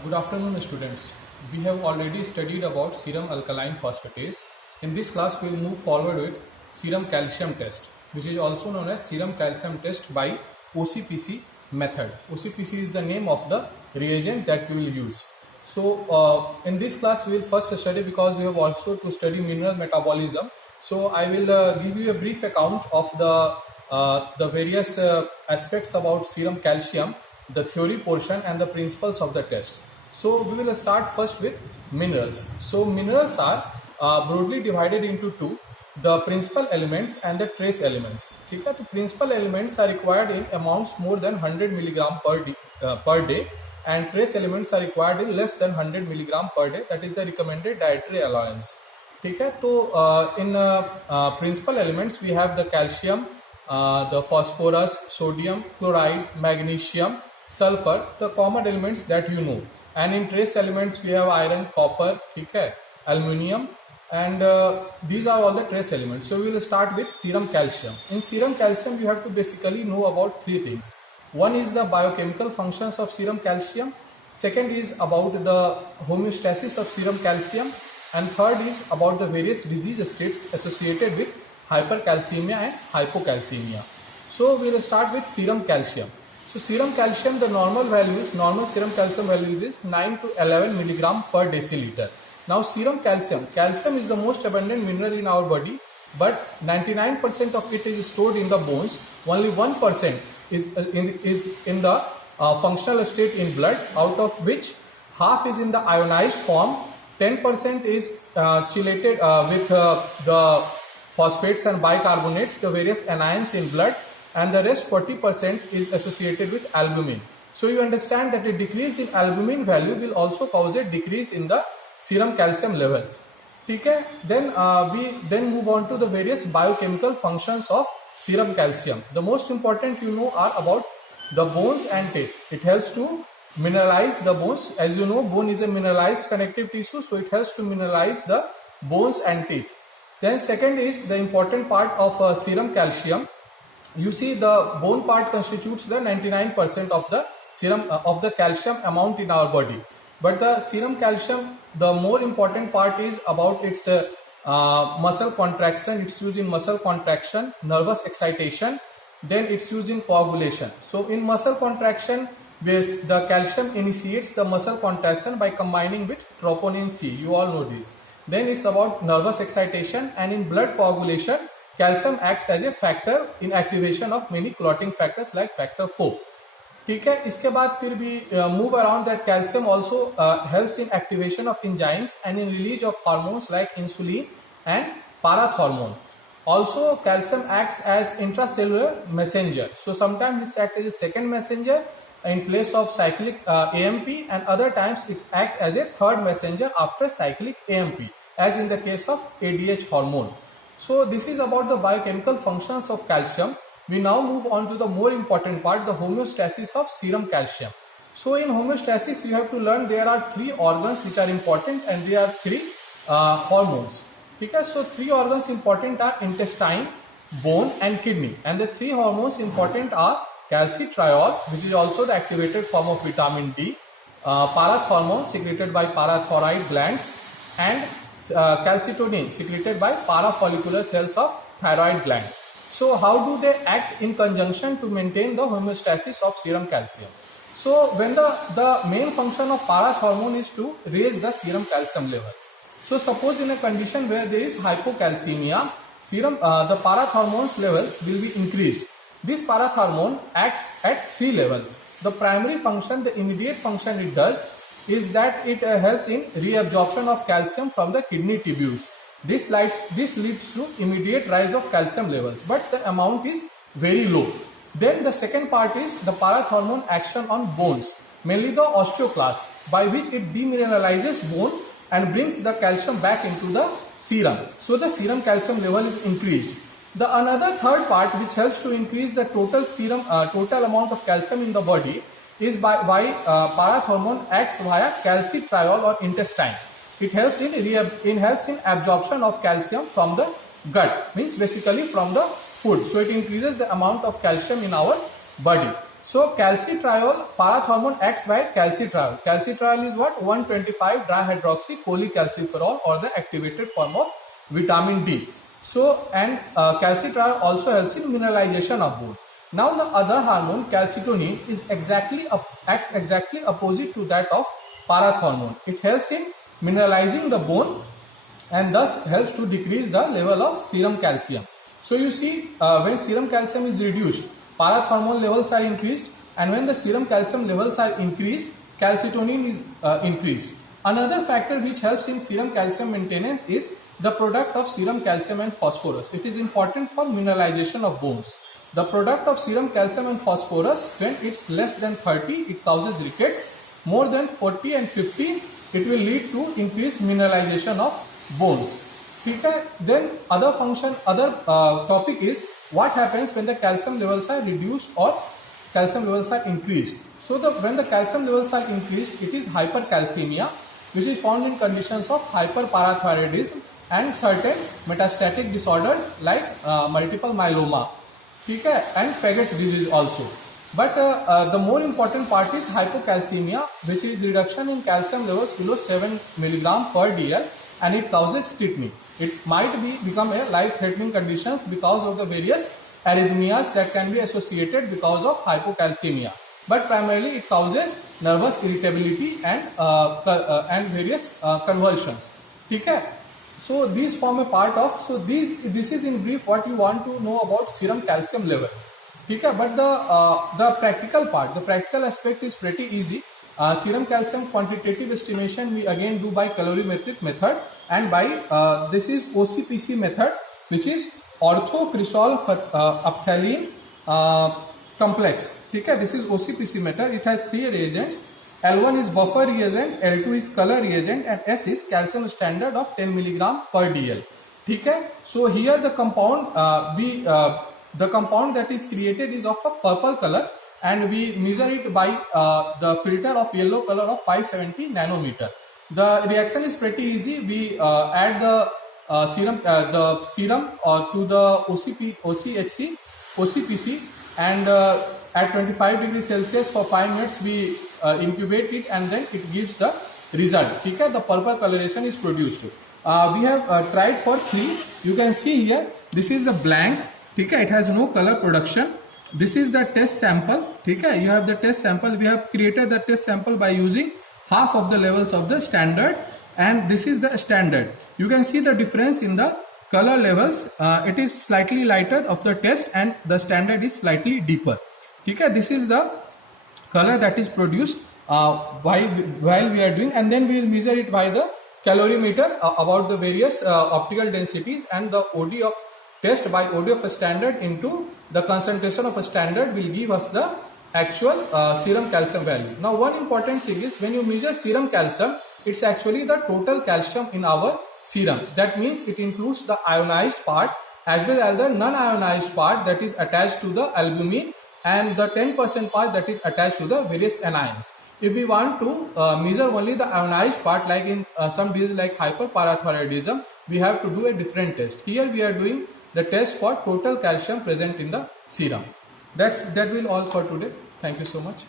Good afternoon, students. We have already studied about serum alkaline phosphatase. In this class, we will move forward with serum calcium test, which is also known as serum calcium test by OCPC method. OCPC is the name of the reagent that we will use. So, in this class, we will first study, because we have also to study mineral metabolism. So, I will give you a brief account of the various aspects about serum calcium, the theory portion and the principles of the test. So we will start first with minerals. So minerals are broadly divided into two: the principal elements and the trace elements. ठीक है, तो principal elements are required in amounts more than 100 milligram per day, and trace elements are required in less than 100 milligram per day. That is the recommended dietary allowance. ठीक है, तो in principal elements we have the calcium, the phosphorus, sodium, chloride, magnesium, sulfur, the common elements that you know. And in trace elements we have iron, copper, okay, aluminium, and these are all the trace elements. So we will start with serum calcium. In serum calcium you have to basically know about three things. One is the biochemical functions of serum calcium, second is about the homeostasis of serum calcium, and third is about the various disease states associated with hypercalcemia and hypocalcemia. So we will start with serum calcium. So serum calcium, the normal serum calcium values is 9 to 11 milligram per deciliter. Now serum calcium is the most abundant mineral in our body, but 99% of it is stored in the bones. Only 1% is in the functional state in blood, out of which half is in the ionized form, 10% is chelated with the phosphates and bicarbonates, the various anions in blood, and the rest 40% is associated with albumin. So you understand that a decrease in albumin value will also cause a decrease in the serum calcium levels. Okay? Then we then move on to the various biochemical functions of serum calcium. The most important are about the bones and teeth. It helps to mineralize the bones. As you know, bone is a mineralized connective tissue, so it helps to mineralize the bones and teeth. Then second is the important part of serum calcium. You see, the bone part constitutes the 99% of the serum of the calcium amount in our body. But the serum calcium, the more important part is about its muscle contraction. It's used in muscle contraction, nervous excitation. Then it's used in coagulation. So in muscle contraction, the calcium initiates the muscle contraction by combining with troponin C. You all know this. Then it's about nervous excitation, and in blood coagulation, calcium acts as a factor in activation of many clotting factors like factor 4. ठीक है, इसके बाद फिर भी move around that calcium also helps in activation of enzymes and in release of hormones like insulin and parathormone. Also, calcium acts as intracellular messenger. So sometimes it acts as a second messenger in place of cyclic AMP, and other times it acts as a third messenger after cyclic AMP, as in the case of ADH hormone. So this is about the biochemical functions of calcium. We now move on to the more important part, the homeostasis of serum calcium. So in homeostasis you have to learn there are three organs which are important, and there are three hormones. Because so three organs important are intestine, bone and kidney, and the three hormones important are calcitriol, which is also the activated form of vitamin D, parathormone secreted by parathyroid glands, and calcitonin secreted by parafollicular cells of thyroid gland. So how do they act in conjunction to maintain the homeostasis of serum calcium? So when the main function of parathormone is to raise the serum calcium levels. So suppose in a condition where there is hypocalcemia, the parathormone's levels will be increased. This parathormone acts at three levels. The primary function, the immediate function it does, is that it helps in reabsorption of calcium from the kidney tubules. This leads to immediate rise of calcium levels, but the amount is very low. Then the second part is the parathormone action on bones, mainly the osteoclast, by which it demineralizes bone and brings the calcium back into the serum. So the serum calcium level is increased. The another third part which helps to increase the total amount of calcium in the body is by parathormone acts via calcitriol or intestine. It helps in absorption of calcium from the gut, means basically from the food. So it increases the amount of calcium in our body. So calcitriol parathormone acts by calcitriol. Calcitriol is what? 125 dihydroxycholecalciferol, or the activated form of vitamin D. So, and calcitriol also helps in mineralization of bone. Now the other hormone, calcitonin, is acts exactly opposite to that of parathormone. It helps in mineralizing the bone and thus helps to decrease the level of serum calcium. So you see, when serum calcium is reduced, parathormone levels are increased, and when the serum calcium levels are increased, calcitonin is increased. Another factor which helps in serum calcium maintenance is the product of serum calcium and phosphorus. It is important for mineralization of bones. The product of serum calcium and phosphorus, when it's less than 30, it causes rickets. More than 40 and 50, it will lead to increased mineralization of bones. Okay? Then other topic is what happens when the calcium levels are reduced or calcium levels are increased. So when the calcium levels are increased, it is hypercalcemia, which is found in conditions of hyperparathyroidism and certain metastatic disorders like multiple myeloma, okay, and Paget's disease also. But the more important part is hypocalcemia, which is reduction in calcium levels below 7 mg per dl, and it causes tetany. It might become a life-threatening conditions because of the various arrhythmias that can be associated because of hypocalcemia. But primarily it causes nervous irritability and various convulsions. Okay? So these form a part of. So this is in brief what you want to know about serum calcium levels. Okay? But the practical part, the practical aspect is pretty easy. Serum calcium quantitative estimation we again do by calorimetric method, and by this is OCPC method, which is orthocresol phthalate complex. Okay? This is OCPC method. It has 3 reagents. L1 is buffer reagent, L2 is color reagent, and S is calcium standard of 10 mg per dl. Okay? So here the compound the compound that is created is of a purple color, and we measure it by the filter of yellow color of 570 nanometer. The reaction is pretty easy. We add the serum to the OCPC, and at 25 degrees Celsius for 5 minutes we incubate it, and then it gives the result. Okay? The purple coloration is produced. We have tried for 3. You can see here, this is the blank. Okay? It has no color production. This is the test sample. Okay? You have the test sample. We have created the test sample by using half of the levels of the standard, and this is the standard. You can see the difference in the color levels. It is slightly lighter of the test, and the standard is slightly deeper. Okay? This is the color that is produced while we are doing, and then we will measure it by the calorimeter about the various optical densities, and the OD of test by OD of a standard into the concentration of a standard will give us the actual serum calcium value. Now one important thing is, when you measure serum calcium, it's actually the total calcium in our serum. That means it includes the ionized part as well as the non-ionized part that is attached to the albumin, and the 10% part that is attached to the various anions. If we want to measure only the ionized part, like in some diseases like hyperparathyroidism, we have to do a different test. Here we are doing the test for total calcium present in the serum. That will all for today. Thank you so much.